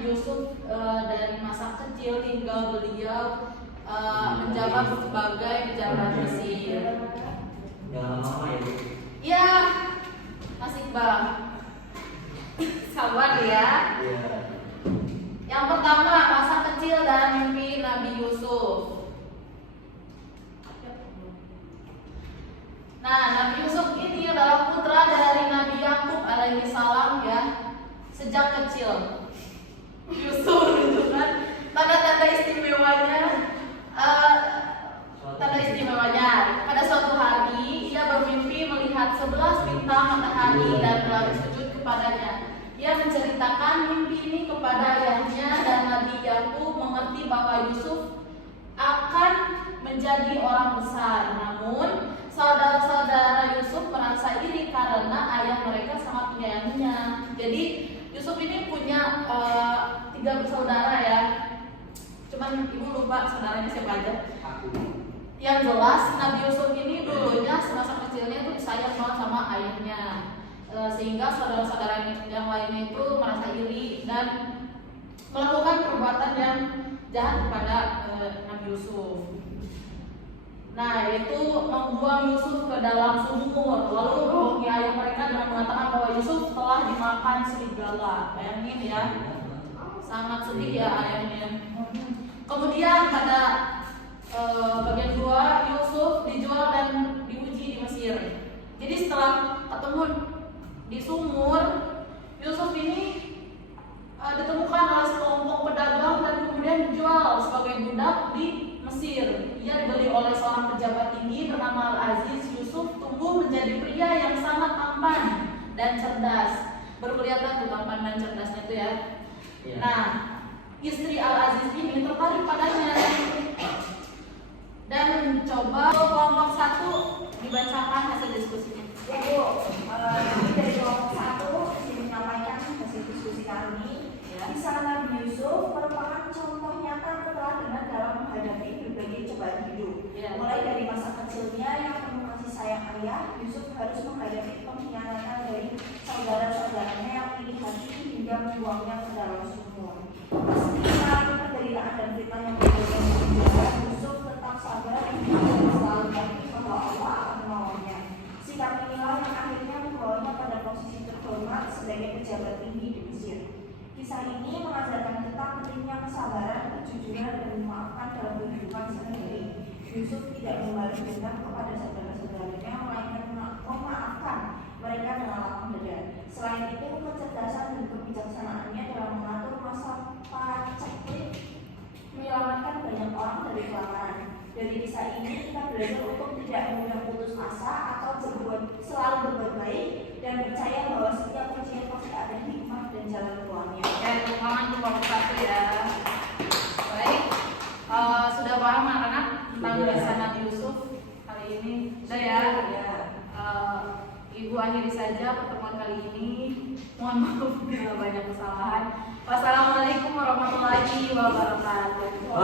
Nabi Yusuf dari masa kecil hingga beliau menjabat sebagai pejabat Mesir. Jangan lama ya, Bu. Ya, asik bang. Sabar ya. Iya. Yang pertama, masa kecil dan mimpi Nabi Yusuf. Nah, Nabi Yusuf ini adalah putra dari Nabi Yakub alaihi salam ya. Sejak kecil Yusuf itu kan tanda-tanda istimewanya pada suatu hari ia bermimpi melihat 11 bintang matahari dan berlari sujud kepadanya. Ia menceritakan mimpi ini kepada ayahnya dan Nabi Yakub mengerti bahwa Yusuf akan menjadi orang besar. Namun saudara-saudara Yusuf merasa iri karena ayah mereka sangat menyayanginya. Jadi Yusuf ini punya 3 bersaudara ya. Cuman ibu lupa saudaranya siapa aja. Yang jelas Nabi Yusuf ini dulunya semasa kecilnya itu disayang banget sama ayahnya, sehingga saudara-saudara yang lainnya itu merasa iri dan melakukan perbuatan yang jahat kepada Nabi Yusuf. Nah, yaitu membuang Yusuf ke dalam sumur, lalu membohongi ayah mereka dengan mengatakan bahwa Yusuf telah dimakan serigala. Bayangin ya, sangat sedih ya ayahnya. Kemudian pada bagian 2, Yusuf dijual dan diuji di Mesir. Jadi setelah ketemu di sumur, Yusuf ini ditemukan oleh sekelompok pedagang dan kemudian dijual sebagai budak di Mesir. Ia dibeli oleh seorang pejabat tinggi bernama Al-Aziz. Yusuf tumbuh menjadi pria yang sangat tampan dan cerdas. Baru kelihatan tuh tampan dan cerdasnya itu ya. Nah, istri Al-Aziz ini tertarik padanya dan mencoba. Kelompok 1 dibacakan hasil diskusinya. Ya Bu, ini dari kelompok 1 disini menyampaikan hasil diskusi kami. Kisah Nabi Yusuf merupakan contoh nyata keteladanan dalam menghadapi berbagai cobaan hidup. Mulai dari masa kecilnya yang penuh kasih sayang ayah, Yusuf harus menghadapi pengkhianatan dari saudara-saudaranya yang iri hati hingga membuangnya ke dalam sumur. Meski mengalami penderitaan dan fitnah yang berbeda, Yusuf tetap sabar dan selalu yakin bahwa Allah akan menolongnya. Sikap inilah yang akhirnya membawanya pada posisi terhormat sebagai pejabat tinggi di Mesir. Kisah ini mengajarkan kita pentingnya kesabaran, kejujuran, dan memaafkan dalam kehidupan sehari-hari. Yusuf tidak membalas dendam kepada saudara-saudaranya, melainkan memaafkan mereka dengan lapang dada. Selain itu, kecerdasan dan kebijaksanaannya dalam mengatur masa paceklik menyelamatkan banyak orang dari kelaparan. Dari kisah ini kita belajar untuk tidak mudah putus asa atau selalu berbuat baik dan percaya bahwa setiap ujian pasti ada hikmah dan jalan keluarnya. Tangan tuh kelompok 1 ya. Baik, sudah paham anak-anak tentang kisah Nabi Yusuf kali ini? Sudah ya. Ibu akhiri saja pertemuan kali ini. Mohon maaf bila banyak kesalahan. Wassalamualaikum warahmatullahi wabarakatuh.